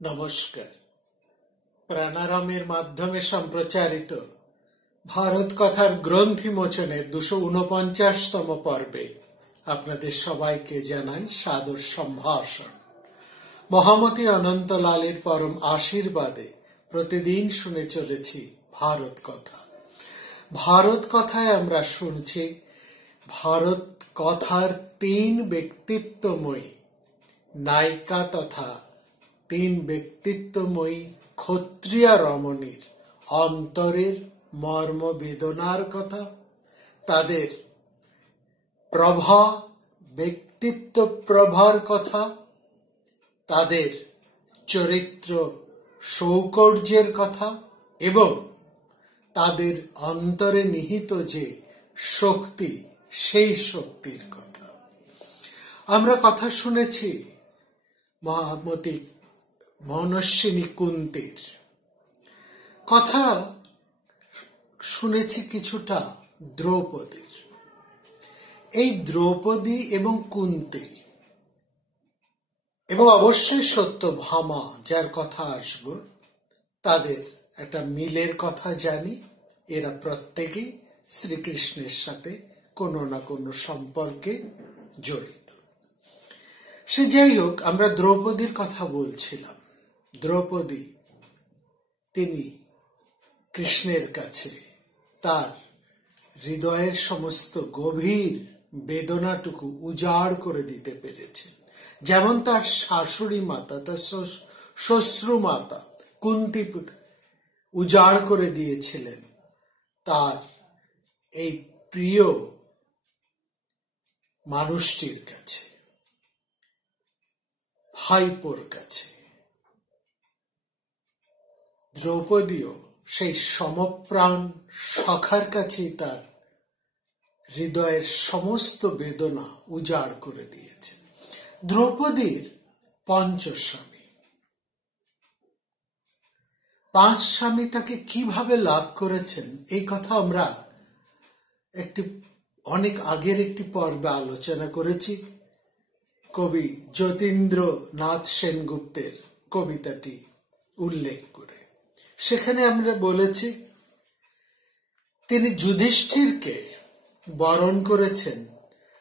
নমস্কার। প্রাণারামের মাধ্যমে সম্প্রচারিত ভারত কথার গ্রন্থি মোচনের 249তম পর্বে আপনাদের সবাইকে জানাই সাদর সম্ভাষণ। মহামতি অনন্তলালের পরম আশীর্বাদে প্রতিদিন শুনে চলেছি ভারত কথা। ভারত কথায় আমরা শুনছি ভারত কথার 3 ব্যক্তিত্বময়ী নায়িকা তথা 3 ব্যক্তিত্বময়ী ক্ষত্রিয়া রমণীর অন্তরের মর্ম বেদনার কথা, তাদের প্রভা ব্যক্তিত্ব প্রভার কথা, তাদের চরিত্র সৌকর্যের কথা এবং তাদের অন্তরে নিহিত যে শক্তি, সেই শক্তির কথা। আমরা কথা শুনেছি মহামতি মনস্বিনী কুন্তীর কথা, শুনেছি কিছুটা দ্রৌপদীর। এই দ্রৌপদী এবং কুন্তী এবং অবশ্যই সত্যভামা, যার কথা আসব, তাদের একটা মিলের কথা জানি। এরা প্রত্যেকেই শ্রীকৃষ্ণের সাথে কোনো না কোনো সম্পর্কে জড়িত। সে যাই হোক, আমরা দ্রৌপদীর কথা বলছিলাম। দ্রৌপদী তিনি কৃষ্ণের কাছে তার হৃদয়ের সমস্ত গভীর বেদনাটুকু উজাড় করে দিতে পেরেছেন। যেমন তার শাশুড়ি মাতা, তার শ্বশ্রু মাতা কুন্তী উজাড় করে দিয়েছিলেন তার এই প্রিয় মানুষটির কাছে, ভাইপোর কাছে। দ্রৌপদীও সেই সমপ্রাণ সখার কাছেই তার হৃদয়ের সমস্ত বেদনা উজাড় করে দিয়েছেন। দ্রৌপদীর 5 স্বামী, 5 স্বামী তাকে কিভাবে লাভ করেছেন এই কথা আমরা অনেক আগের একটি পর্বে আলোচনা করেছি। কবি যতীন্দ্রনাথ সেনগুপ্তের কবিতাটি উল্লেখ করে সেখানে আমরা বলেছি, তিনি যুধিষ্ঠিরকে বরণ করেছেন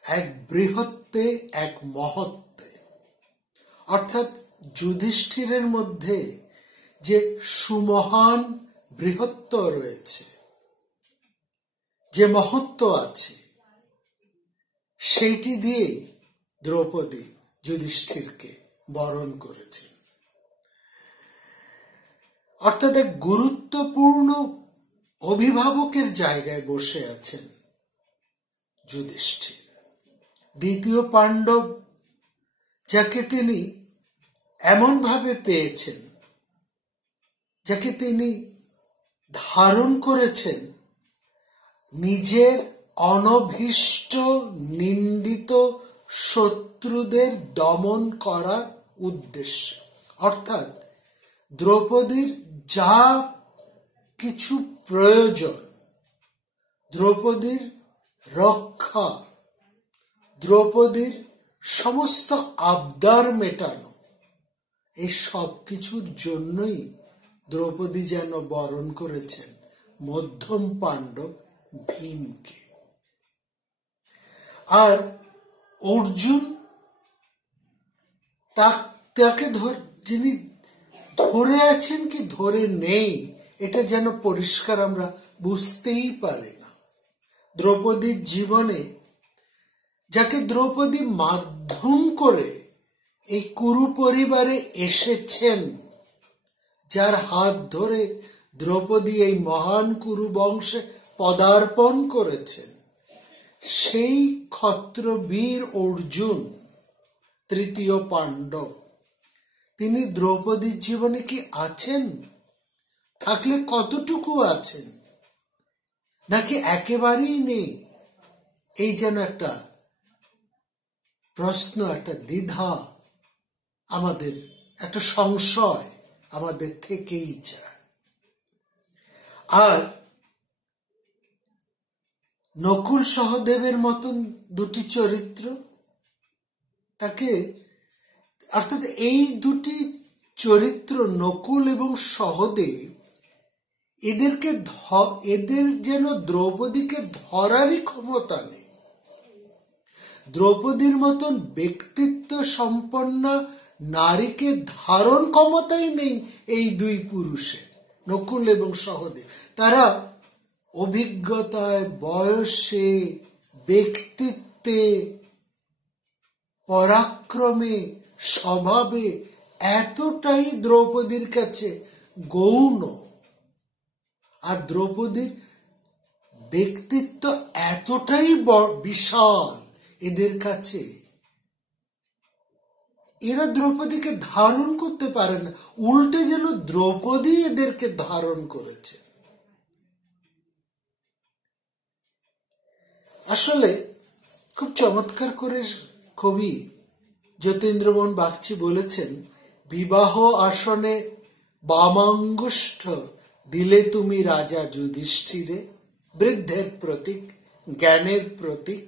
এক বৃহত্তে এক মহত্বে। অর্থাৎ যুধিষ্ঠিরের মধ্যে যে সুমহান বৃহত্ব রয়েছে, যে মহত্ব আছে, সেইটি দিয়ে দ্রৌপদী যুধিষ্ঠিরকে বরণ করেছেন। অর্থাৎ এক গুরুত্বপূর্ণ অভিভাবকের জায়গায় বসে আছেন যুধিষ্ঠির। দ্বিতীয় পাণ্ডব, যাকে তিনি এমনভাবে পেয়েছেন, যাকে তিনি ধারণ করেছেন নিজের অনভীষ্ট নিন্দিত শত্রুদের দমন করার উদ্দেশ্যে। অর্থাৎ দ্রৌপদীর যা কিছু প্রয়োজন, দ্রৌপদীর রক্ষা, দ্রৌপদীর সমস্ত আবদার মেটানো, এই সব কিছুর জন্যই দ্রৌপদী যেন বরণ করেছেন মধ্যম পাণ্ডব ভীমকে। আর অর্জুন তাকে যিনি ধরে আছেন কি ধরে নেই, এটা যেন পরিষ্কার আমরা বুঝতেই পারি না। দ্রৌপদীর জীবনে যাকে দ্রৌপদী মাধ্যম করে এই কুরু পরিবারে এসেছেন, যার হাত ধরে দ্রৌপদী এই মহান কুরু বংশে পদার্পণ করেছেন, সেই ক্ষত্রবীর অর্জুন, তৃতীয় পাণ্ডব, তিনি দ্রৌপদীর জীবনে কি আছেন? থাকলে কতটুকু আছেন, নাকি একেবারেই নেই? এই যেন একটা প্রশ্ন, একটা দ্বিধা, আমাদের একটা সংশয় আমাদের থেকেই যায়। আর নকুল সহদেবের মতন 2টি চরিত্র, তাকে অর্থাৎ এই 2টি চরিত্র নকুল এবং সহদেব এদের যেন দ্রৌপদীকে ধরারই ক্ষমতা নেই। দ্রৌপদীর মতন ব্যক্তিত্ব সম্পন্ন নারীকে ধারণ ক্ষমতাই নেই এই দুই পুরুষের, নকুল এবং সহদেব। তারা অভিজ্ঞতায়, বয়সে, ব্যক্তিত্বে, পরাক্রমে, স্বভাবে এতটাই দ্রৌপদীর কাছে গৌণ, আর দ্রৌপদীর ব্যক্তিত্ব এতটাই বিশাল এদের কাছে, এরা দ্রৌপদীকে ধারণ করতে পারে না, উল্টে যেন দ্রৌপদী এদেরকে ধারণ করেছে। আসলে খুব চমৎকার করে কবি যতীন্দ্রমোহন বাগচি বলেছেন, বিবাহ আসনে বামাঙ্গুষ্ঠ দিলে তুমি রাজা যুধিষ্ঠিরে, বৃদ্ধের প্রতীক, জ্ঞানের প্রতীক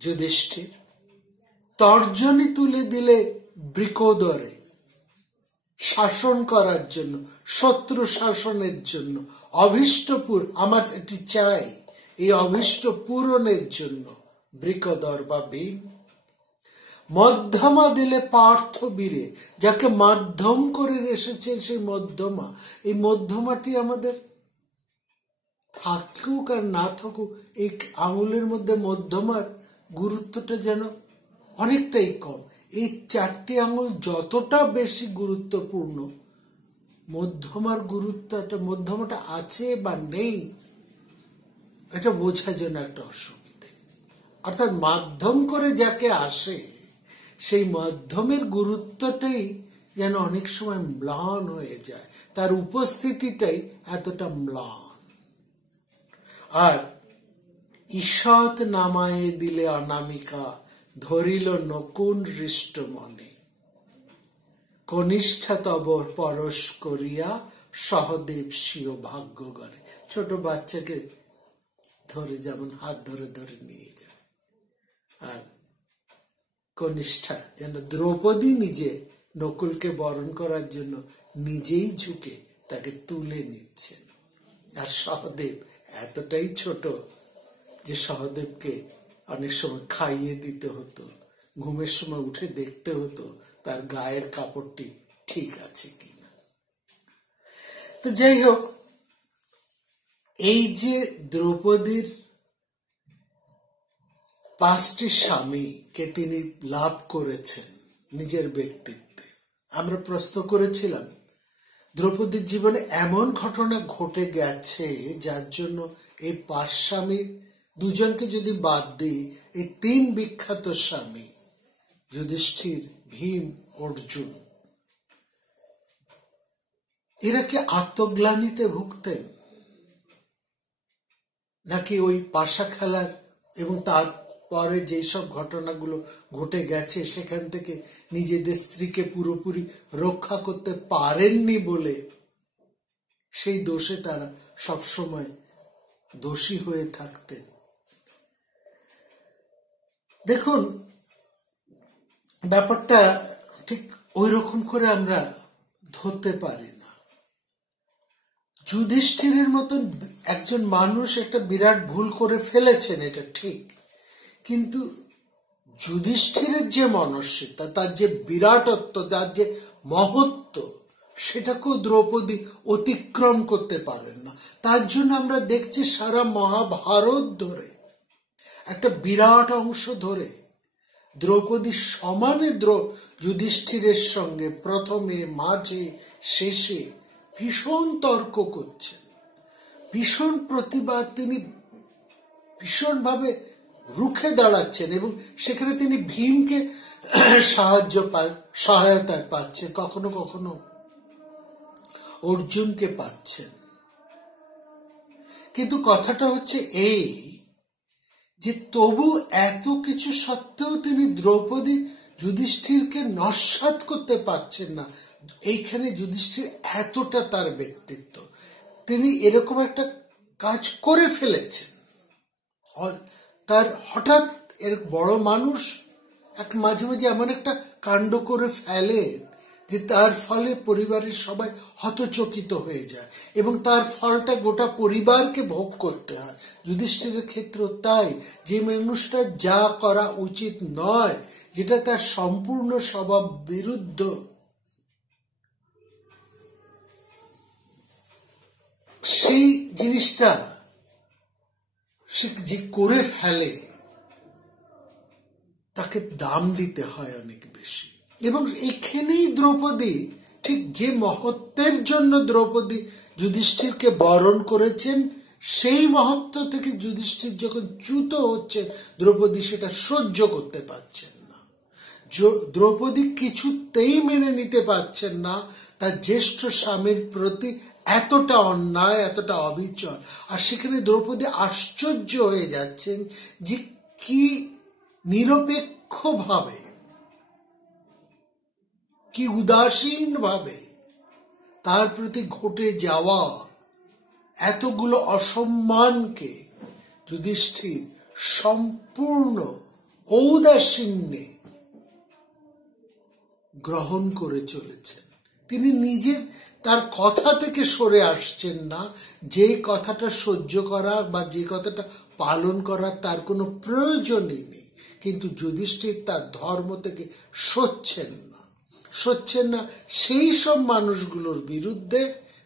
যুধিষ্ঠির। তর্জনী তুলে দিলে বৃকোদরে, শাসন করার জন্য, শত্রু শাসনের জন্য, অভীষ্টপুর, আমার এটি চাই, এই অভীষ্ট পূরণের জন্য বৃকোদর বা ভীম। মধ্যমা দিলে পার্থ বীরে, যাকে মাধ্যম করে এসেছে সেই মধ্যমা, এই মধ্যমাটি আমাদের থাকুক আর না থাকুক, এই আঙুলের মধ্যে মধ্যমার গুরুত্বটা যেন অনেকটাই কম। এই চারটি আঙুল যতটা বেশি গুরুত্বপূর্ণ, মধ্যমার গুরুত্বটা, মধ্যমাটা আছে বা নেই এটা বোঝা যেন একটা অসুবিধে। অর্থাৎ মাধ্যম করে যাকে আসে সেই মাধ্যমের গুরুত্বটাই যেন অনেক সময় ম্লান হয়ে যায়, তার উপস্থিতিটাই এতটা ম্লান। আর ঈষৎ নামায়ে দিলে অনামিকা, ধরিল নকুন হৃষ্ট মনে, কনিষ্ঠা তব পরশ করিয়া সহদেব স্বীয় ভাগ্য গড়ে। ছোট বাচ্চাকে ধরে যেমন হাত ধরে ধরে নিয়ে যায়, আর কনিষ্ঠা যেন দ্রৌপদী নিজে নকুলকে বরণ করার জন্য নিজেই ঝুঁকে তাকে তুলে নিচ্ছেন। আর সহদেব এতটাই ছোট যে সহদেবকে অনেক সময় খাইয়ে দিতে হতো, ঘুমের সময় উঠে দেখতে হতো তার গায়ের কাপড়টি ঠিক আছে কিনা। তো যাই হোক, এই যে দ্রৌপদীর 5টি স্বামীকে তিনি লাভ করেছেন নিজের ব্যক্তিত্বে, আমরা প্রশ্ন করেছিলাম দ্রৌপদীর জীবনে এমন ঘটনা ঘটে গেছে যার জন্য এই 5 স্বামী, দুজনকে যদি বাদ দিই, এই 3 বিখ্যাত স্বামী যুধিষ্ঠির, ভীম, অর্জুন, এরা কি আত্মগ্লানিতে ভুগতেন, নাকি ওই পাশা খেলার এবং তারপরে যেসব ঘটনাগুলো ঘটে গেছে সেখান থেকে নিজেদের স্ত্রীকে পুরোপুরি রক্ষা করতে পারেননি বলে সেই দোষে তারা সবসময় দোষী হয়ে থাকতেন? দেখুন, ব্যাপারটা ঠিক ওই রকম করে আমরা ধরতে পারি না। যুধিষ্ঠিরের মতন একজন মানুষ একটা বিরাট ভুল করে ফেলেছেন, এটা ঠিক, কিন্তু যুধিষ্ঠিরের যে মনস্বিতা, তার যে বিরাটত্ব, তার যে মহত্ব, সেটাকেও দ্রৌপদী অতিক্রম করতে পারেন না। তার জন্য আমরা দেখছি সারা মহাভারত ধরে, একটা বিরাট অংশ ধরে দ্রৌপদী সমানে যুধিষ্ঠিরের সঙ্গে প্রথমে, মাঝে, শেষে ভীষণ তর্ক করছেন, ভীষণ প্রতিবাদ, তিনি ভীষণভাবে রুখে দাঁড়াচ্ছেন, এবং সেখানে তিনি ভীমকে সহায়তায় পাচ্ছেন, কখনো কখনো অর্জুনকে পাচ্ছেন। কিন্তু কথাটা হচ্ছে এই যে তবু এত কিছু সত্ত্বেও তিনি দ্রৌপদী যুধিষ্ঠিরকে নস্যাৎ করতে পারছেন না। এইখানে যুধিষ্ঠির এতটা তার ব্যক্তিত্ব, তিনি এরকম একটা কাজ করে ফেলেছেন, তার হঠাৎ এর বড় মানুষ মাঝে মাঝে এমন একটা কাণ্ড করে ফেলেন যে তার ফলে পরিবারের সবাই হতচকিত হয়ে যায় এবং তার ফলটা গোটা পরিবারকে ভোগ করতে হয়। যুধিষ্ঠিরের ক্ষেত্রে তাই, যে মানুষটা যা করা উচিত নয়, যেটা তার সম্পূর্ণ স্বভাব বিরুদ্ধ, সেই জিনিসটা সে যে করে ফেলে তাকে দাম দিতে হয় অনেক বেশি। এবং এখানেই দ্রৌপদী ঠিক যে মহত্বের জন্য দ্রৌপদী যুধিষ্ঠিরকে বরণ করেছেন, সেই মহত্ব থেকে যুধিষ্ঠির যখন চ্যুত হচ্ছে, দ্রৌপদী সেটা সহ্য করতে পারছেন না। দ্রৌপদী কিছুতেই মেনে নিতে পারছেন না তার জ্যেষ্ঠ স্বামীর প্রতি এতটা অন্যায়, এতটা অবিচার। আর সেখানে দ্রৌপদী আশ্চর্য হয়ে যাচ্ছেন যে কি নিরপেক্ষ ভাবে, কি উদাসীন ভাবে তার প্রতি ঘটে যাওয়া এতগুলো অসম্মানকে যুধিষ্ঠির সম্পূর্ণ ঔদাসীন্যে গ্রহণ করে চলেছেন। তিনি নিজের তার কথা থেকে সরে আসছেন না, যে কথাটা সহ্য করা বা যে কথাটা পালন করার তার কোনো প্রয়োজনই নেই। কিন্তু যুধিষ্ঠির তার ধর্ম থেকে সরছেন না সেই সব মানুষগুলোর বিরুদ্ধে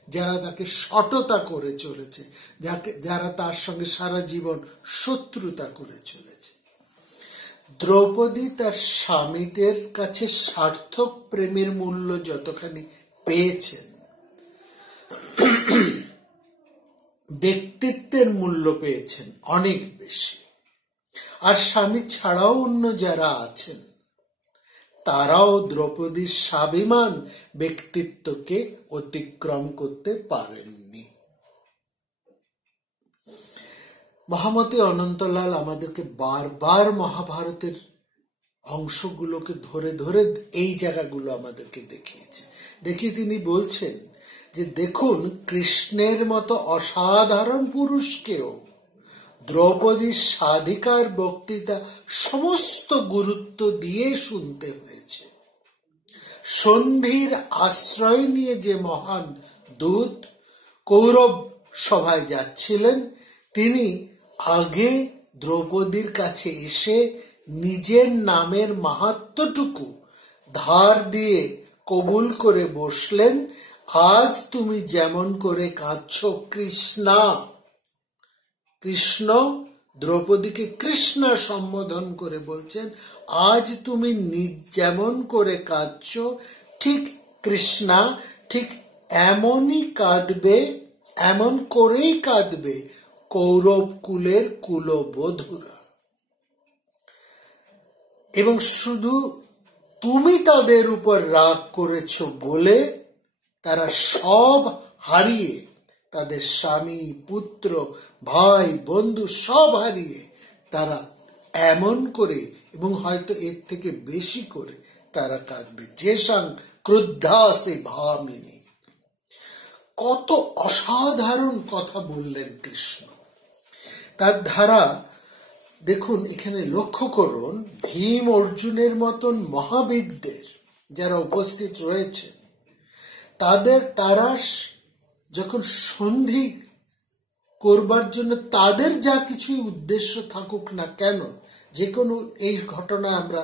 যারা তাকে সততা করে চলেছে, যারা তার সঙ্গে সারা জীবন শত্রুতা করে চলেছে। দ্রৌপদী তার স্বামীদের কাছে সার্থক প্রেমের মূল্য যতখানি পেয়েছেন, ব্যক্তিত্বের মূল্য পেয়েছেন অনেক বেশি। আর স্বামী ছাড়াও অন্য যারা আছেন তারাও দ্রৌপদীর স্বাভিমান ব্যক্তিত্বকে অতিক্রম করতে পারেননি। মহামতি অনন্তলাল আমাদেরকে বারবার মহাভারতের অংশগুলোকে ধরে ধরে এই জায়গাগুলো আমাদেরকে দেখিয়ে তিনি বলছেন যে দেখুন, কৃষ্ণের মতো অসাধারণ পুরুষকেও দ্রৌপদীর সাধিকার বক্তৃতা সমস্ত গুরুত্ব দিয়ে শুনতে হয়েছে। সন্ধির আশ্রয় নিয়ে যে মহান দূত কৌরব সভায় যাচ্ছিলেন, তিনি আগে দ্রৌপদীর কাছে এসে নিজের নামের মাহাত্ম্যটুকু ধার দিয়ে কবুল করে বসলেন। আজ তুমি যেমন করে কাঁদছ কৃষ্ণা, কৃষ্ণ দ্রৌপদীকে কৃষ্ণ সম্বোধন করে বলছেন, আজ তুমি যেমন করে কাঁদছ ঠিক কৃষ্ণা, ঠিক এমনই কাঁদবে, এমন করেই কাঁদবে কৌরব কুলের কুলবধূরা। এবং শুধু তুমি তাদের উপর রাগ করেছ বলে তারা সব হারিয়ে, তাদের স্বামী, পুত্র, ভাই, বন্ধু সব হারিয়ে তারা এমন করে এবং হয়তো এর থেকে বেশি করে তারা কাঁদবে। যেসাং ক্রুদ্ধাসে ভামিনী। কত অসাধারণ কথা বললেন কৃষ্ণ। তার ধারা দেখুন, এখানে লক্ষ্য করুন, ভীম অর্জুনের মতন মহাবিদদের যারা উপস্থিত রয়েছে, তারা যখন সন্ধি করবার জন্য তাদের যা কিছুই উদ্দেশ্য থাকুক না কেন, যে কোনো, এই ঘটনা আমরা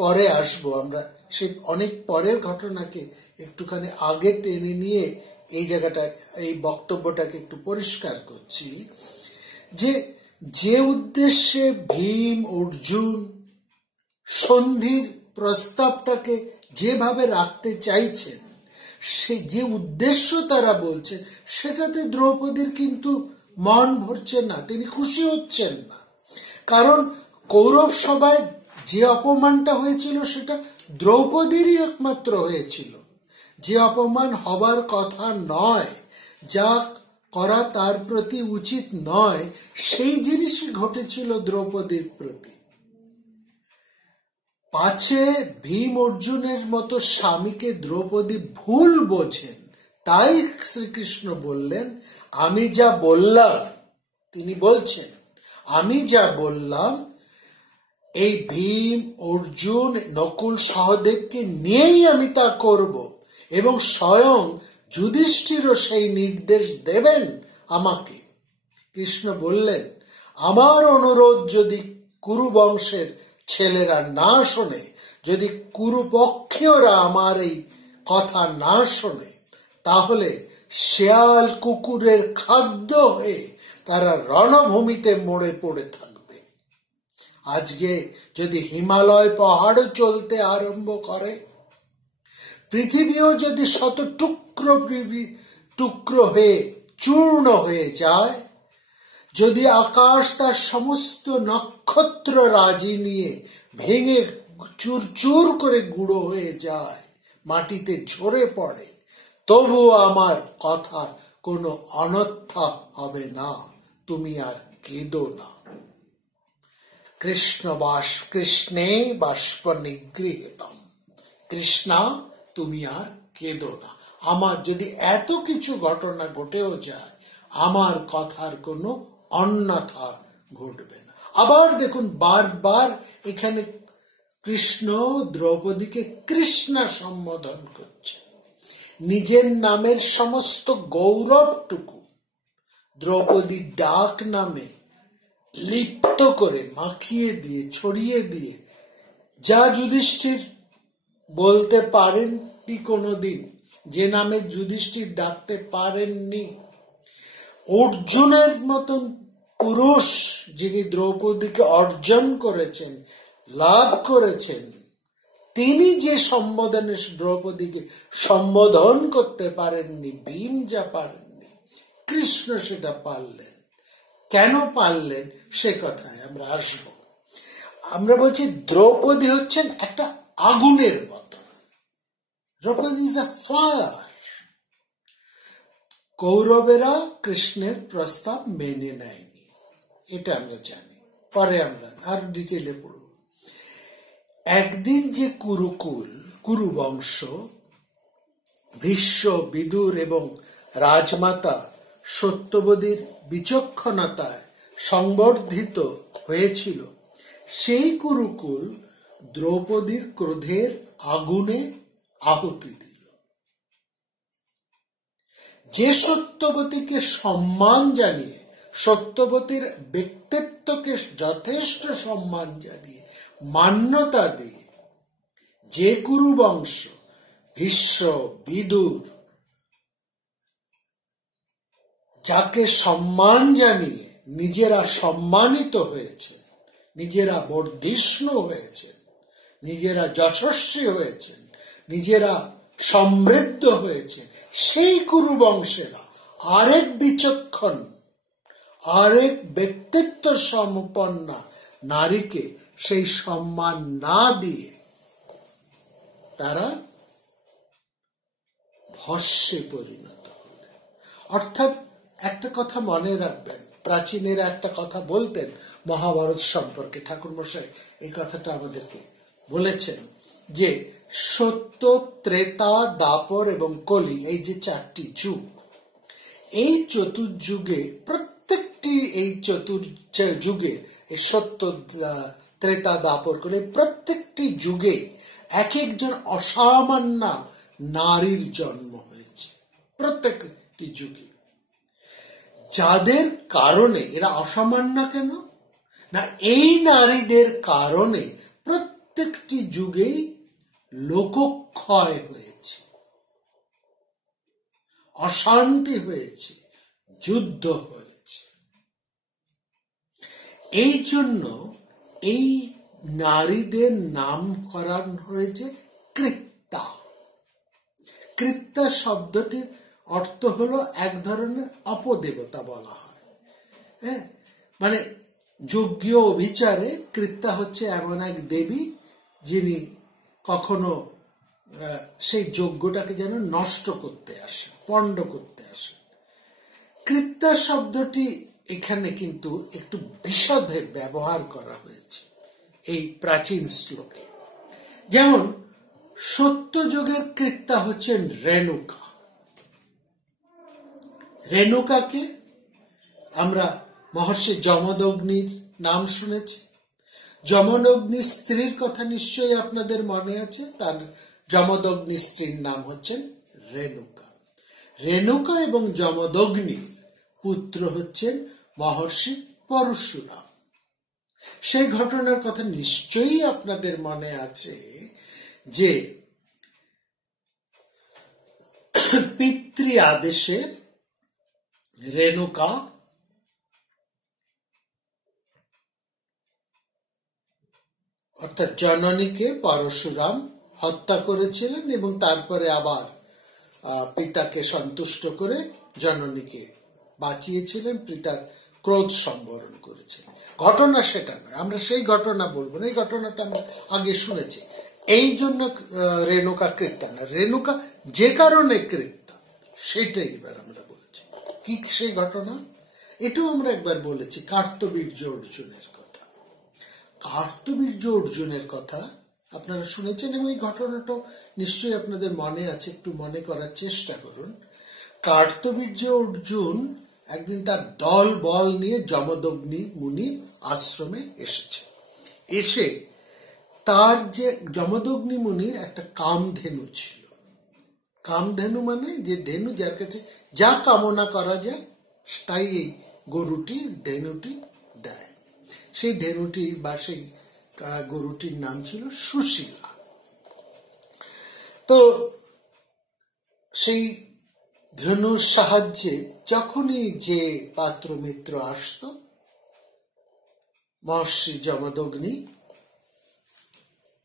পরে আসবো, আমরা সেই অনেক পরের ঘটনাকে একটুখানি আগে টেনে নিয়ে এই জায়গাটা, এই বক্তব্যটাকে একটু পরিষ্কার করছি, যে উদ্দেশ্যে ভীম অর্জুন সন্ধির প্রস্তাবটাকে যেভাবে রাখতে চাইছেন, সে যে উদ্দেশ্য তারা বলছেন, সেটাতে দ্রৌপদীর কিন্তু মন ভরছে না, তিনি খুশি হচ্ছেন না। কারণ কৌরব সভায় যে অপমানটা হয়েছিল সেটা দ্রৌপদীরই একমাত্র হয়েছিল। যে অপমান হবার কথা নয়, যা করা তার প্রতি উচিত নয়, সেই জিনিসই ঘটেছিল দ্রৌপদীর প্রতি। পাছে ভীম অর্জুনের মতো স্বামীকে দ্রৌপদী ভুল বোঝেন, তাই শ্রীকৃষ্ণ বললেন, আমি যা বললাম, তিনি বলছেন আমি যা বললাম এই ভীম, অর্জুন, নকুল, সহদেবকে নিয়েই আমি তা করব, এবং স্বয়ং যুধিষ্ঠিরও সেই নির্দেশ দেবেন আমাকে। কৃষ্ণ বললেন, আমার অনুরোধ যদি কুরু বংশের ছেলেরা না শোনে, যদি কুরুপক্ষীয়রা আমার এই কথা না শোনে, তাহলে শেয়াল কুকুরের খাদ্য হয়ে তারা রণভূমিতে মরে পড়ে থাকবে। আজকে যদি হিমালয় পাহাড় চলতে আরম্ভ করে, পৃথিবীও যদি শত টুকরো টুকরো হয়ে চূর্ণ হয়ে যায়, যদি আকাশ তার সমস্ত নক্ষত্র রাজি নিয়ে ভেঙে চুর চুর করে গুঁড়ো হয়ে যায়, মাটিতে ঝরে পড়ে, তবুও আমার কথা কোনো অনর্থক হবে না। তুমি আর কেঁদো না। কৃষ্ণে বাষ্প নিগৃহীতম। কৃষ্ণা, তুমি আর কেঁদো না। আমার যদি এত কিছু ঘটনা ঘটেও যায়, আমার কথার কোনো অন্যথা ঘটবে না। আবার দেখুন, বারবার এখানে কৃষ্ণ দ্রৌপদীকে কৃষ্ণা সম্বোধন করছে। নিজের নামের সমস্ত গৌরবটুকু দ্রৌপদীর ডাক নামে লিপ্ত করে, মাখিয়ে দিয়ে, ছড়িয়ে দিয়ে, যা যুধিষ্ঠির বলতে পারেননি কোনোদিন, যে নামে যুধিষ্ঠির ডাকতে পারেননি, অর্জুনের মতন পুরুষ যিনি দ্রৌপদীকে অর্জন করেছেন, লাভ করেছেন, তিনি যে সম্বোধনে দ্রৌপদীকে সম্বোধন করতে পারেননি, ভীম যা পারেননি, কৃষ্ণ সেটা পারলেন। কেন পারলেন সে কথায় আমরা আসব। আমরা বলছি দ্রৌপদী হচ্ছেন একটা আগুনের মতো। Draupadi is a fire. কৌরবেরা কৃষ্ণের প্রস্তাব মেনে নেয়নি, এটা আমরা জানি। পরে আমরা আর ডিটেলে পড়ব। একদিন যে কুরু বংশ ভীষ্ম, বিদুর এবং রাজমাতা সত্যবতীর বিচক্ষণতায় সংবর্ধিত হয়েছিল, সেই কুরুকুল দ্রৌপদীর ক্রোধের আগুনে আহুতি দিল। যে সত্যবতীকে সম্মান জানিয়ে, সত্যবতীর ব্যক্তিত্বকে যথেষ্ট সম্মান জানিয়ে, মান্যতা দিয়ে, যে কুরু বংশ ভীষ্ম, বিদুর যাকে সম্মান জানিয়ে নিজেরা সম্মানিত হয়েছেন, নিজেরা বর্ধিষ্ণু হয়েছেন, নিজেরা যশস্বী হয়েছেন, নিজেরা সমৃদ্ধ হয়েছেন, সেই কুরু বংশেরা আরেক বিচক্ষণ, আরেক ব্যক্তিত্ব সম্পন্না নারীকে সেই সম্মান না দিয়ে তারা ভস্মে পরিণত হলেন। অর্থাৎ একটা কথা মনে রাখবেন, প্রাচীনেরা একটা কথা বলতেন মহাভারত সম্পর্কে, ঠাকুর মশাই এই কথাটা আমাদেরকে বলেছেন, যে সত্য, ত্রেতা, দ্বাপর এবং কলি, এই যে চারটি যুগ, এই চতুর্যুগে প্রত্যেকটি, এই চতুর্যুগে সত্য, ত্রেতা, দ্বাপর, কলি, প্রত্যেকটি যুগে এক একজন অসামান্য নারীর জন্ম হয়েছে। প্রত্যেকটি যুগে যাদের কারণে এরা অসামান্য কেন না, এই নারীদের কারণে প্রত্যেকটি যুগেই লোকক্ষয় হয়েছে, অশান্তি হয়েছে, যুদ্ধ হয়েছে। এই জন্য এই নারীদের নাম করানো হয়েছে কৃত্তা। কৃত্তা শব্দটির অর্থ হলো এক ধরনের অপদেবতা বলা হয়। হ্যাঁ, মানে যজ্ঞীয় অভিচারে কৃত্তা হচ্ছে এমন এক দেবী যিনি কখনো সেই যজ্ঞটাকে যেন নষ্ট করতে আসে, পণ্ড করতে আসে। কৃত্তা শব্দটি এখানে কিন্তু একটু বিশদে ব্যবহার করা হয়েছে এই প্রাচীন শ্লোকে। যেমন সত্যযুগের কৃত্তা হচ্ছেন রেণুকা। রেণুকাকে আমরা মহর্ষি যমদগ্নির নাম শুনেছি। যমদগ্নি স্ত্রীর কথা নিশ্চয়ই আপনাদের মনে আছে। তার যমদগ্নি স্ত্রীর নাম হচ্ছেন রেণুকা। রেণুকা এবং যমদগ্নির পুত্র হচ্ছেন মহর্ষি পরশুরাম। সেই ঘটনার কথা নিশ্চয়ই আপনাদের মনে আছে যে পিতৃ আদেশে রেণুকা অর্থাৎ জননীকে পরশুরাম হত্যা করেছিলেন এবং তারপরে আবার পিতাকে সন্তুষ্ট করে জননীকে বাঁচিয়েছিলেন, পিতার ক্রোধ সম্বরণ করেছিলেন। ঘটনা সেটা নয়, আমরা সেই ঘটনা বলবো না, এই ঘটনাটা আমরা আগে শুনেছি। এই জন্য রেণুকা কৃত্যা না, রেণুকা যে কারণে কৃত্যা সেটাই এবার আমরা বলছি। কি সেই ঘটনা? এটাও আমরা একবার বলেছি, কার্তবীর্য অর্জুনের কথা। কার্তবীর্য অর্জুনের কথা আপনারা শুনেছেন এবং এই ঘটনাটা নিশ্চয়ই আপনাদের মনে আছে, একটু মনে করার চেষ্টা করুন। কার্তবীর্য অর্জুন একদিন তার দল বল নিয়ে যমদগ্নি মুনির আশ্রমে এসেছে। এসে তার যে যমদগ্নি মুনির একটা কামধেনু ছিল। কামধেনু মানে যে ধেনু, যার কাছে যা কামনা করা যায় তাই এই ধেনুটি দেয়। সেই ধেনুটি বা সেই গরুটির নাম ছিল সুশীলা। তো সেই ধনুর সাহায্যে যখনই যে পাত্র মিত্র আসত, মহর্ষি যমদগ্নি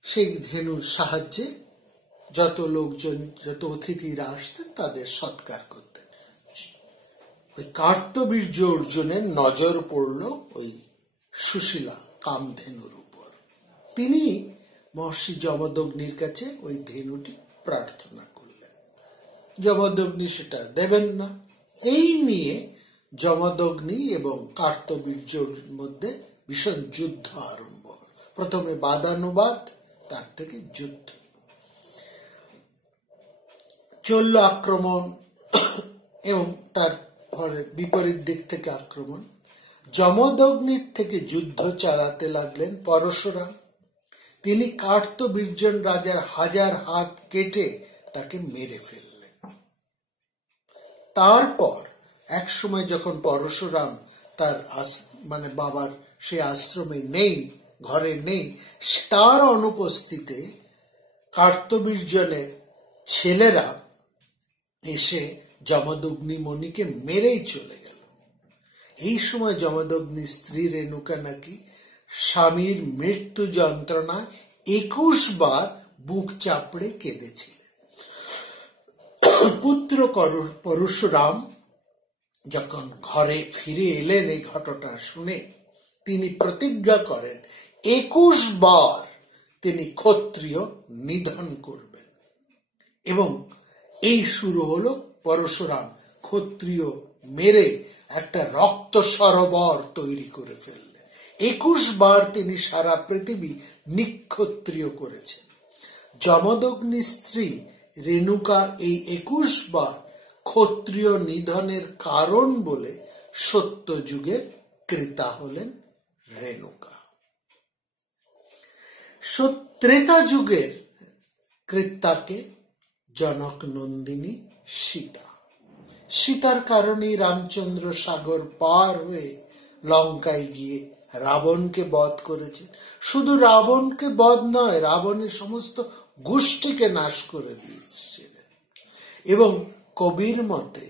সেই ধেনুর সাহায্যে যত লোকজন, যত অতিথিরা আসতেন তাদের সৎকার করতেন। ওই কার্তবীর্য অর্জুনের নজর পড়ল ওই সুশীলা কামধেনুর উপর। তিনি মহর্ষি যমদগ্নির কাছে ওই ধেনুটি প্রার্থনা করলেন। যমদগ্নি সেটা দেবেন না। এই নিয়ে যমদগ্নি এবং কার্তবীর্যর মধ্যে ভীষণ যুদ্ধ আরম্ভ হল। প্রথমে বাদানুবাদ, তার থেকে যুদ্ধ চলল, আক্রমণ এবং তারপরে বিপরীত দিক থেকে আক্রমণ। যমদগ্নির থেকে যুদ্ধ চালাতে লাগলেন পরশুরাম। তিনি কার্তবীর্যন রাজার 1000 হাত কেটে তাকে মেরে ফেললেন। তারপর এক সময় যখন পরশুরাম তার বাবার সে আশ্রমে নেই, ঘরে নেই, তার অনুপস্থিতিতে কার্তবীর্যনের ছেলেরা এসে যমদগ্নি মুনিকে মেরেই চলে গেল। এই সময় যমদগ্নি স্ত্রী রেণুকা নাকি স্বামীর মৃত্যু যন্ত্রণায় 21 বার বুক চাপড়ে কেঁদেছিলেন। পুত্র পরশুরাম যখন ঘরে ফিরে এলেন এই ঘটনা শুনে, তিনি প্রতিজ্ঞা করেন 21 বার তিনি ক্ষত্রিয় নিধন করবেন। এবং এই শুরু হলো পরশুরাম ক্ষত্রিয় মেরে একটা রক্ত সরোবর তৈরি করে ফেললেন। 21 বার তিনি সারা পৃথিবী নিক্ষত্রিয় করেছেন। যমদগ্নি স্ত্রী রেণুকা এই 21 বার ক্ষত্রিয় নিধনের কারণ বলে সত্যযুগের ক্রেতা হলেন রেণুকা। ত্রেতা যুগের ক্রেতাকে জনক নন্দিনী সীতা। সীতার কারণেই রামচন্দ্র সাগর পার হয়ে লঙ্কায় গিয়ে রাবণকে বধ করেছে। শুধু রাবণকে বধ নয়, রাবণের সমস্ত গোষ্ঠীকে নাশ করে দিয়েছিলেন। এবং কবির মতে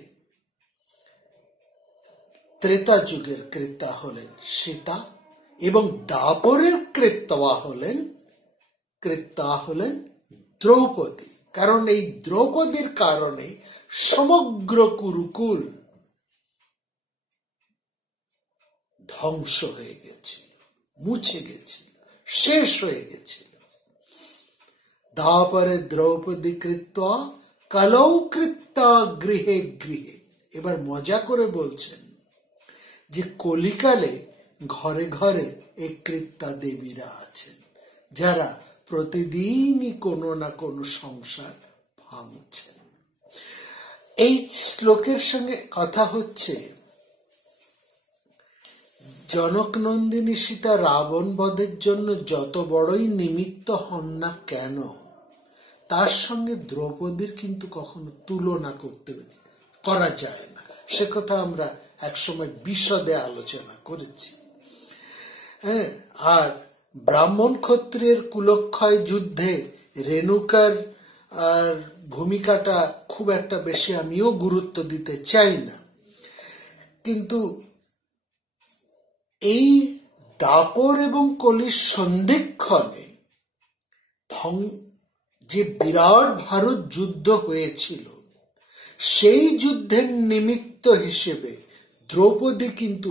ত্রেতা যুগের ক্রেতা হলেন সীতা এবং দাপরের ক্রেতা হলেন দ্রৌপদী। কারণ এই দ্রৌপদীর কারণে সমগ্র কুরুকুল ধ্বংস হয়ে গেছিল, মুছে গেছিল, শেষ হয়ে গেছিল। দাপরে দ্রৌপদী কৃত্বা কলৌ কৃত্তা গৃহে গৃহে। এবার মজা করে বলছেন যে কলিকালে ঘরে ঘরে এই কৃত্তা দেবীরা আছেন, যারা প্রতিদিনই কোনো না কোনো সংসার ভাঙছেন। এই শ্লোকের সঙ্গে কথা হচ্ছে জনক নন্দিনী সীতা রাবণ বধের জন্য যত বড়ই নিমিত্ত হন না কেন, তার সঙ্গে দ্রৌপদীর কিন্তু কখনো তুলনা করা যায় না। সে কথা আমরা একসময় বিশদে আলোচনা করেছি। হ্যাঁ, আর ব্রাহ্মণ ক্ষত্রিয়ের কুলক্ষয় যুদ্ধে রেণুকার আর ভূমিকাটা খুব একটা বেশি আমিও গুরুত্ব দিতে চাই না, কিন্তু এই দাপর এবং কলির সন্ধিক্ষণে যে বিরাট ভারত যুদ্ধ হয়েছিল, সেই যুদ্ধের নিমিত্ত হিসেবে দ্রৌপদী কিন্তু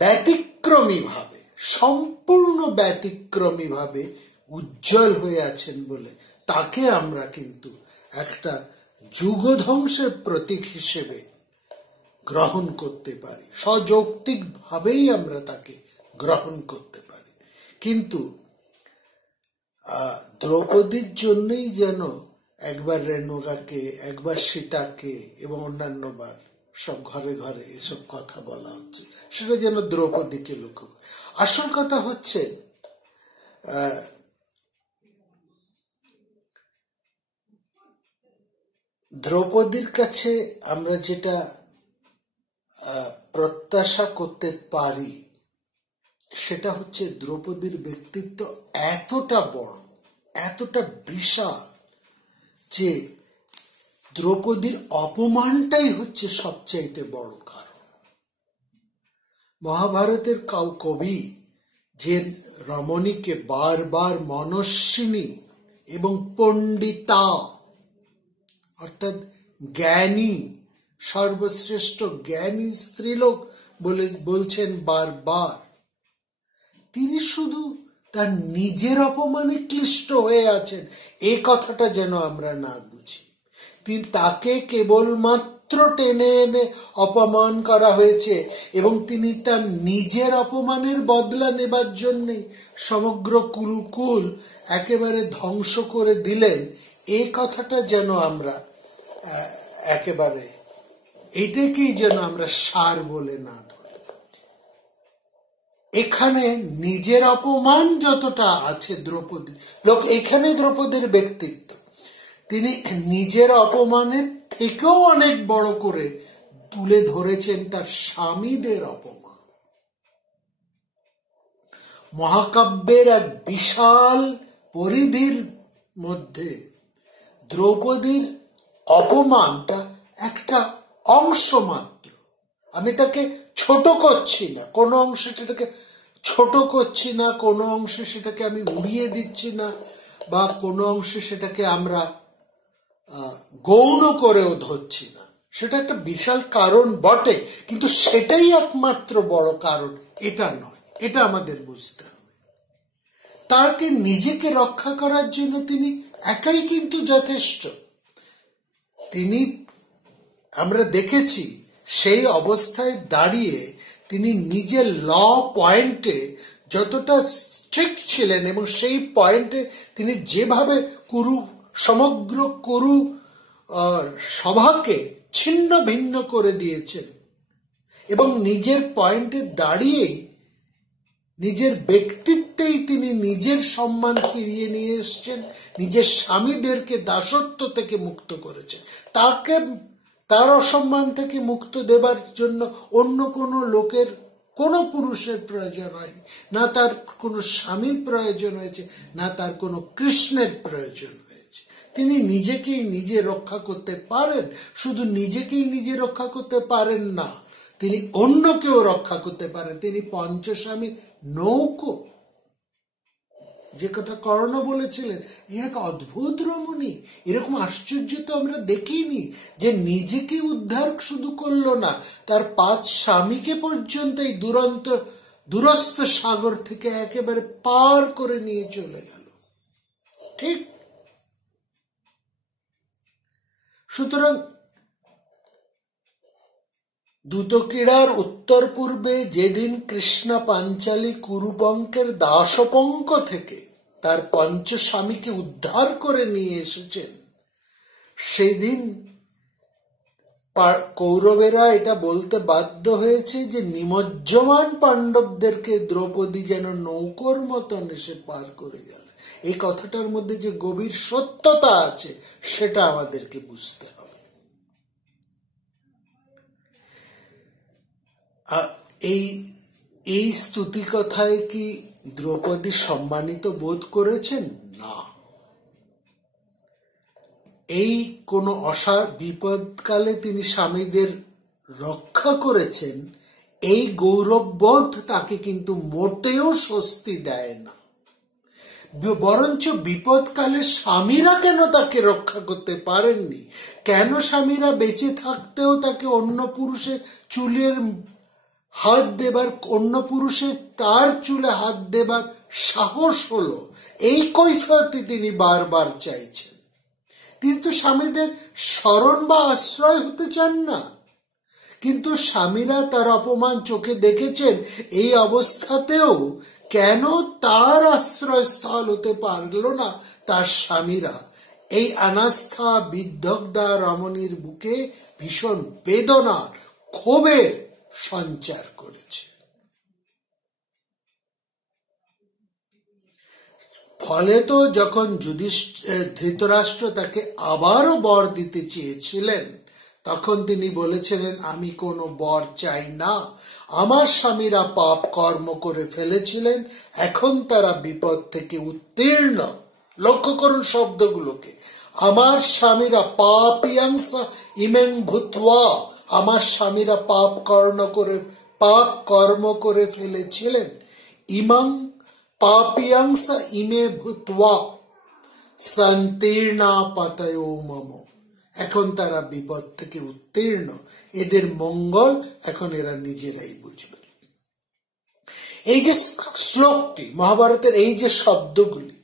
ব্যতিক্রমী ভাবে, সম্পূর্ণ ব্যতিক্রমী ভাবে উজ্জ্বল হয়ে আছেন বলে তাকে আমরা কিন্তু একটা যুগধ্বংসের প্রতীক হিসেবে গ্রহণ করতে পারি, সযৌক্তিক ভাবেই আমরা তাকে গ্রহণ করতে পারি। কিন্তু দ্রৌপদীর জন্যই যেন একবার রেণুকাকে, একবার সীতাকে এবং অন্যান্যবার সব ঘরে ঘরে এসব কথা বলা হচ্ছে, সেটা যেন দ্রৌপদীকে লক্ষ্য করে। আসল কথা হচ্ছে দ্রৌপদীর কাছে আমরা যেটা প্রত্যাশা করতে পারি সেটা হচ্ছে দ্রৌপদীর ব্যক্তিত্ব এতটা বড়, এতটা বিশাল যে দ্রৌপদীর অপমানটাই হচ্ছে সবচাইতে বড় কারণ। মহাভারতের কবি যে রমণীকে বারবার মনস্বিনী এবং পণ্ডিতা অর্থাৎ জ্ঞানী, সর্বশ্রেষ্ঠ জ্ঞানী স্ত্রীলোক বলছেন বারবার, তিনি শুধু তার নিজের অপমানে ক্লিষ্ট হয়ে আছেন এই কথাটা যেন আমরা না বুঝি। তাকে কেবলমাত্র টেনে এনে অপমান করা হয়েছে এবং তিনি তার নিজের অপমানের বদলা নেবার জন্যে সমগ্র কুরুকুল একেবারে ধ্বংস করে দিলেন, এই কথাটা যেন আমরা একেবারে এটাকেই যেন আমরা সার বলে না ধরি। এখানে নিজের অপমান যতটা আছে দ্রৌপদীর, এখানে দ্রৌপদীর ব্যক্তিত্ব তিনি নিজের অপমানের থেকেও অনেক বড় করে তুলে ধরেছেন তার স্বামীদের অপমান। মহাকাব্যের এক বিশাল পরিধির মধ্যে দ্রৌপদীর অপমানটা একটা অংশ মাত্র। আমি তাকে ছোট করছি না, কোনো অংশে সেটাকে ছোট করছি না, কোনো অংশে সেটাকে আমি উড়িয়ে দিচ্ছি না, বা কোনো অংশে সেটাকে আমরা গৌণ করেও ধরছি না। সেটা একটা বিশাল কারণ বটে, কিন্তু সেটাই একমাত্র বড় কারণ এটা নয়, এটা আমাদের বুঝতে হবে। তাকে নিজেকে রক্ষা করার জন্য তিনি একাই কিন্তু যথেষ্ট। তিনি, আমরা দেখেছি সেই অবস্থায় দাঁড়িয়ে তিনি নিজের ল পয়েন্টে যতটা স্ট্রিক্ট ছিলেন এবং সেই পয়েন্টে তিনি যেভাবে সমগ্র কুরু সভাকে ছিন্ন ভিন্ন করে দিয়েছেন এবং নিজের পয়েন্টে দাঁড়িয়ে নিজের ব্যক্তিত্বেই তিনি নিজের সম্মান ফিরিয়ে নিয়ে এসছেন, নিজের স্বামীদেরকে দাসত্ব থেকে মুক্ত করেছেন। তার অসম্মান থেকে মুক্ত দেবার জন্য অন্য কোনো লোকের, কোনো পুরুষের প্রয়োজন হয়নি, না তার কোনো স্বামীর প্রয়োজন হয়েছে, না তার কোনো কৃষ্ণের প্রয়োজন হয়েছে। তিনি নিজেকেই নিজে রক্ষা করতে পারেন, শুধু নিজেকেই নিজে রক্ষা করতে পারেন না, তিনি অন্যকেও রক্ষা করতে পারেন। তিনি পঞ্চস্বামীর নৌকো, যে কথা কর্ণ বলেছিলেন, এ এক অদ্ভুত রমণী, এরকম আশ্চর্য তো আমরা দেখিনি, যে নিজেকে উদ্ধার শুধু করলো না, তার 5 স্বামীকে পর্যন্ত এই দুরস্ত সাগর থেকে একেবারে পার করে নিয়ে চলে গেল। ঠিক, সুতরাং দূতক্রীড়ার উত্তর পূর্বে যেদিন কৃষ্ণা পাঞ্চালী কুরুপঙ্কের দাসপঙ্ক থেকে তার পঞ্চস্বামীকে উদ্ধার করে নিয়ে এসেছেন, সেদিন কৌরবেরা এটা বলতে বাধ্য হয়েছে যে নিমজ্জমান পাণ্ডবদেরকে দ্রৌপদী যেন নৌকোর মতন এসে পার করে গেল। এই কথাটার মধ্যে যে গভীর সত্যতা আছে সেটা আমাদেরকে বুঝতে হবে। এই স্তুতি কথায় কি দ্রৌপদী সম্মানিত বোধ করেছেন? না। এই কোন বিপদকালে তিনি স্বামীদের রক্ষা করেছেন, এই গৌরববোধ তাকে কিন্তু মোটেও স্বস্তি দেয় না। বরঞ্চ বিপদকালে স্বামীরা কেন তাকে রক্ষা করতে পারেননি, কেন স্বামীরা বেঁচে থাকতেও তাকে অন্য পুরুষের চুলের হাত দেবার, অন্য পুরুষের তার চুলে হাত দেবার সাহস হলো, এই কৈফিয়তই তিনি বারবার চাইছেন। কিন্তু স্বামীদের শরণ বা আশ্রয় হতে চান না। কিন্তু স্বামীরা তার অপমান চোখে দেখেছেন, এই অবস্থাতেও কেন তার আশ্রয়স্থল হতে পারল না তার স্বামীরা, এই অনাস্থা বিদ্ধগ্ধা রমণীর বুকে ভীষণ বেদনা, ক্ষোভের সঞ্চার করেছে। ফলে তো যখন ধৃতরাষ্ট্র তাকে আবারও বর দিতে চেয়েছিলেন, তখন তিনি বলেছিলেন, আমি কোনো বর চাই না, আমার স্বামীরা পাপ কর্ম করে ফেলেছিলেন, এখন তারা বিপদ থেকে উত্তীর্ণ। লক্ষ্য করুন শব্দগুলোকে, আমার স্বামীরা পাপিয়াংস ইমেং ভূত্বা, আমার স্বামীরা পাপ কর্ম করে ফেলেছিলেন। ইমাং পাপিয়াংস ইমে ভূত্বা সন্তীর্ণা পাতয়ো মম, এখন তারা বিপদ থেকে উত্তীর্ণ, এদের মঙ্গল এখন এরা নিজেরাই বুঝবে। এই যে শ্লোকটি মহাভারতের, এই যে শব্দগুলি,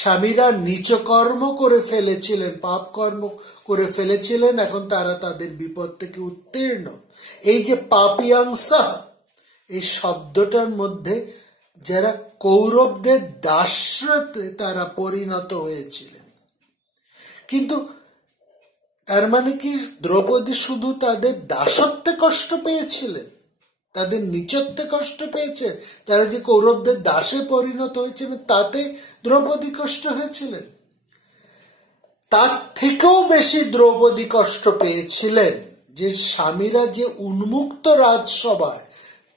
স্বামীরা নীচ কর্ম করে ফেলেছিলেন, পাপ কর্ম করে ফেলেছিলেন, এখন তারা তাদের বিপদ থেকে উত্তীর্ণ। এই যে পাপিয়াংসা, এই শব্দটার মধ্যে যারা কৌরবদের দাসতে তারা পরিণত হয়েছিলেন, কিন্তু তার মানে কি দ্রৌপদী শুধু তাদের দাসত্বে কষ্ট পেয়েছিলেন, তাদের নিচত্বে কষ্ট পেয়েছে? তারা যে কৌরবদের দাসে পরিণত হয়েছে তাতে দ্রৌপদী কষ্ট হয়েছিলেন? তার থেকেও বেশি দ্রৌপদী কষ্ট পেয়েছিলেন যে স্বামীরা যে উন্মুক্ত রাজসভায়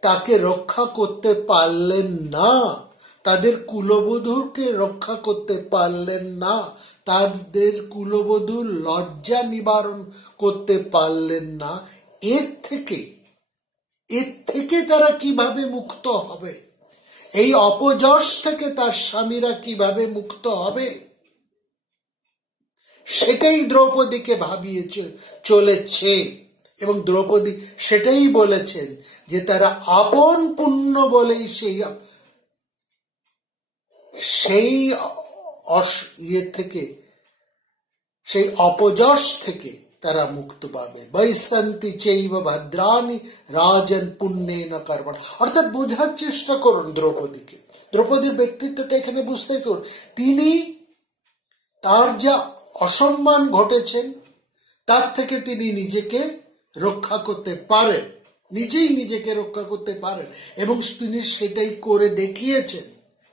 তাকে রক্ষা করতে পারলেন না, তাদের কুলবধূকে রক্ষা করতে পারলেন না, তাদের কুলবধূর লজ্জা নিবারণ করতে পারলেন না। এর থেকে তারা কিভাবে মুক্ত হবে? এই অপযশ থেকে তার স্বামীরা কিভাবে মুক্ত হবে? সেটাই দ্রৌপদীকে ভাবিয়ে চলেছে, এবং দ্রৌপদী সেটাই বলেছেন যে তারা আপন পুণ্য বলেই সেই অপযশ থেকে তারা মুক্ত পাবে। বৈসন্তি চৈব ভদ্রানি রাজন পুণ্যেন কর্মণ। অর্থাৎ বোঝার চেষ্টা করুন দ্রৌপদীকে, দ্রৌপদীর ব্যক্তিত্বটা এখানে বুঝতে করুন। তিনি তার যা অসম্মান ঘটেছেন তার থেকে তিনি নিজেকে রক্ষা করতে পারেন, নিজেই নিজেকে রক্ষা করতে পারেন, এবং তিনি সেটাই করে দেখিয়েছেন।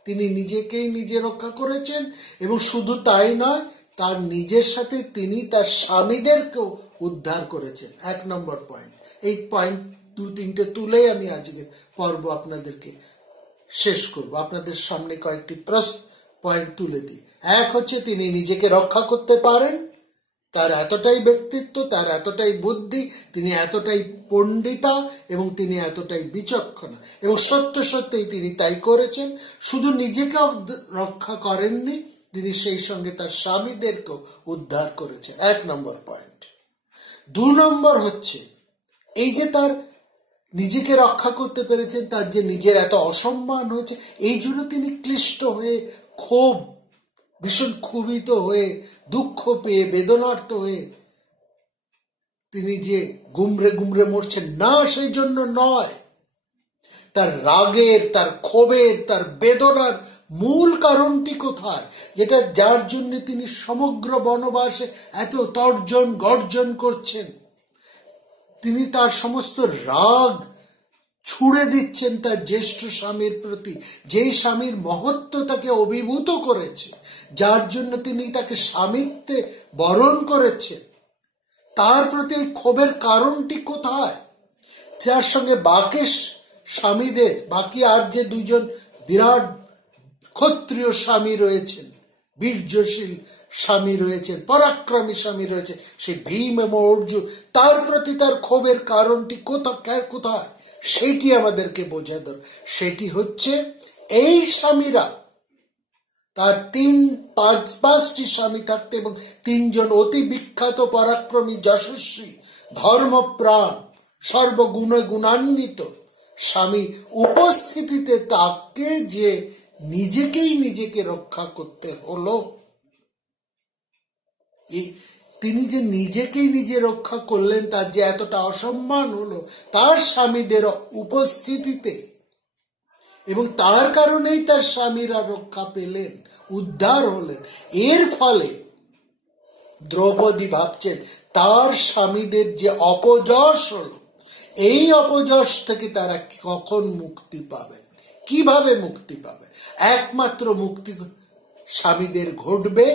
তিনি নিজেকেই নিজে রক্ষা করেছেন, এবং শুধু তাই নয়, তার নিজের সাথে তিনি তার স্বামীদেরকেও উদ্ধার করেছেন। 1 নম্বর পয়েন্ট। এই পয়েন্ট 2-3টে তুলেই আমি আজকের পর্ব আপনাদেরকে শেষ করব। আপনাদের সামনে কয়েকটি পয়েন্ট তুলে দিই। এক হচ্ছে তিনি নিজেকে রক্ষা করতে পারেন, তার এতটাই ব্যক্তিত্ব, তার এতটাই বুদ্ধি, তিনি এতটাই পণ্ডিতা, এবং তিনি এতটাই বিচক্ষণা, এবং সত্যই তিনি তাই করেছেন। শুধু নিজেকে রক্ষা করেননি, তিনি সেই সঙ্গে তার স্বামীদেরকেও উদ্ধার করেছেন। 1 নম্বর পয়েন্ট। 2 নম্বর হচ্ছে এই যে তার নিজেকে রক্ষা করতে পেরেছেন, তার যে নিজের এত অসম্মান হয়েছে, এই জন্য তিনি ক্লিষ্ট হয়ে, ভীষণ ক্ষুভিত হয়ে, দুঃখ পেয়ে, বেদনার্ত হয়ে তিনি যে গুমরে মরছেন না, সেই জন্য নয়। তার রাগের, তার ক্ষোভের, তার বেদনার মূল কারণটি কোথায়, যেটা যার জন্য তিনি সমগ্র বনবাসে এত তর্জন গর্জন করছেন? তিনি তার সমস্ত রাগ ছুড়ে দিচ্ছেন তার জ্যেষ্ঠ স্বামীর প্রতি, যেই স্বামীর মহত্ব তাকে অভিভূত করেছে, যার জন্য তিনি তাকে স্বামিত্বে বরণ করেছেন। তার প্রতি এই ক্ষোভের কারণটি কোথায়? যার সঙ্গে স্বামীদের বাকি আর যে দুইজন বিরাট ক্ষত্রিয় স্বামী রয়েছেন, বীর্যশীল স্বামী রয়েছেন, পরাক্রমী স্বামী রয়েছে, সেই ভীম এবং অর্জুন, তার প্রতি তার ক্ষোভের কারণটি কোথায় সেটি আমাদেরকে বোঝা দরকার। সেটি হচ্ছে এই স্বামীরা, তার 5টি স্বামী থাকতে এবং 3জন অতি বিখ্যাত পরাক্রমী যশস্বী ধর্মপ্রাণ সর্বগুণে গুণান্বিত স্বামী উপস্থিতিতে তাকে যে নিজেকে রক্ষা করতে হলো, তিনি যে নিজে রক্ষা করলেন, তার যে এতটা অসম্মান হলো তার স্বামীদের উপস্থিতিতে, এবং তার কারণেই তার স্বামীরা রক্ষা পেলেন, উদ্ধার হলেন। এর ফলে দ্রৌপদী ভাবছেন তার স্বামীদের যে অপযশ হলো, এই অপযশ থেকে তারা কখন মুক্তি পাবেন, কিভাবে মুক্তি পাবে? একমাত্র মুক্তি স্বামীদের ঘটবে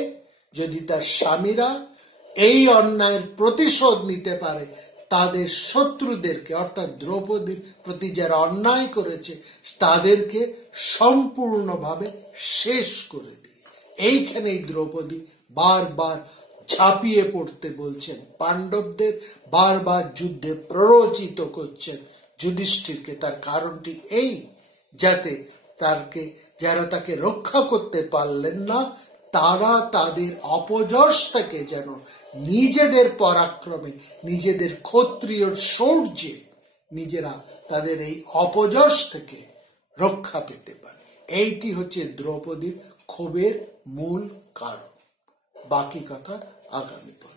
যদি তার স্বামীরা এই অন্যায়ের প্রতিশোধ নিতে পারে, তাদের শত্রুদেরকে অর্থাৎ দ্রৌপদীর প্রতি যারা অন্যায় করেছে তাদেরকে সম্পূর্ণভাবে শেষ করে দিয়ে। এইখানেই দ্রৌপদী বারবার ঝাঁপিয়ে পড়তে বলছেন, পাণ্ডবদের বারবার যুদ্ধে প্ররোচিত করছেন যুধিষ্ঠিরকে। তার কারণটি এই, যাতে যারা তাকে রক্ষা করতে পারলেন না, তারা তাদের অপযশ থেকে যেন নিজেদের পরাক্রমে, নিজেদের ক্ষত্রিয় শৌর্যে নিজেরা তাদের এই অপযশ থেকে রক্ষা পেতে পারে। এইটি হচ্ছে দ্রৌপদীর ক্ষোভের মূল কারণ। বাকি কথা আগামী পর্বে।